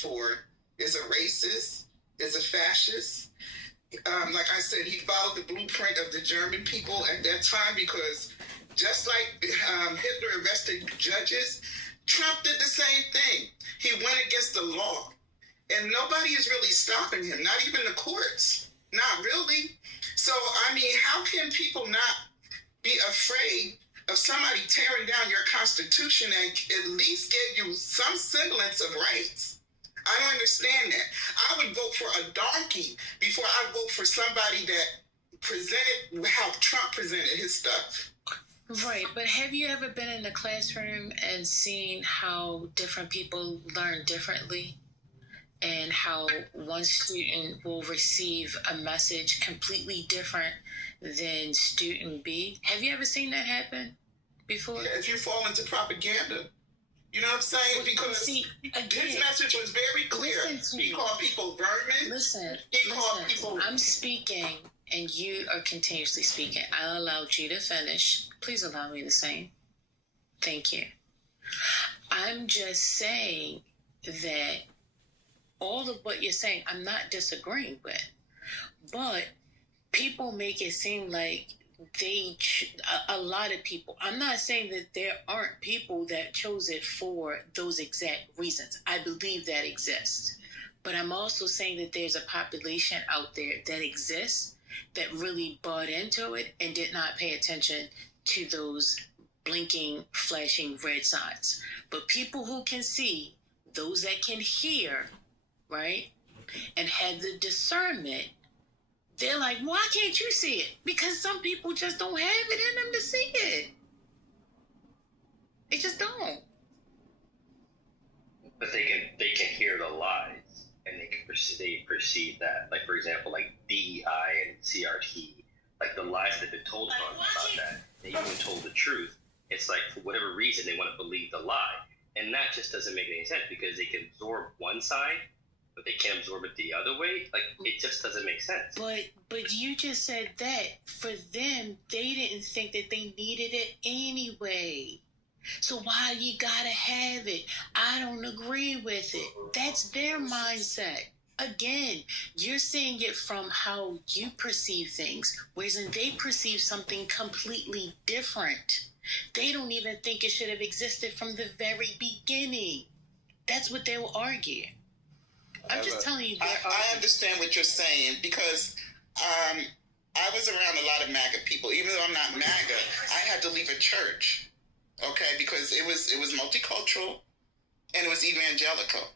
for is a racist, is a fascist. Like I said, he followed the blueprint of the German people at that time, because just like Hitler arrested judges, Trump did the same thing. He went against the law. And nobody is really stopping him, not even the courts. Not really. So, I mean, how can people not be afraid of somebody tearing down your Constitution and at least give you some semblance of rights? I don't understand that. I would vote for a donkey before I vote for somebody that presented how Trump presented his stuff. Right, but have you ever been in a classroom and seen how different people learn differently? And how one student will receive a message completely different than student B? Have you ever seen that happen before? Yeah, if you fall into propaganda. You know what I'm saying? Well, because see, again, his message was very clear. He called people vermin. Listen, Called people... I'm speaking and you are continuously speaking. I allowed you to finish. Please allow me the same. Thank you. I'm just saying that all of what you're saying, I'm not disagreeing with. But people make it seem like a lot of people, I'm not saying that there aren't people that chose it for those exact reasons. I believe that exists. But I'm also saying that there's a population out there that exists that really bought into it and did not pay attention to those blinking, flashing red signs. But people who can see, those that can hear, right, and have the discernment, they're like, why can't you see it? Because some people just don't have it in them to see it. They just don't. But they can hear the lies, and they perceive that. Like, for example, like DEI and CRT, like the lies that have been told about that. They even told the truth. It's like, for whatever reason, they want to believe the lie. And that just doesn't make any sense, because they can absorb one side, but they can't absorb it the other way. Like, it just doesn't make sense. But you just said that for them, they didn't think that they needed it anyway. So why you gotta have it? I don't agree with it. That's their mindset. Again, you're seeing it from how you perceive things, whereas they perceive something completely different. They don't even think it should have existed from the very beginning. That's what they will argue. I'm just telling you. I understand what you're saying, because I was around a lot of MAGA people. Even though I'm not MAGA, I had to leave a church, okay, because it was multicultural and it was evangelical.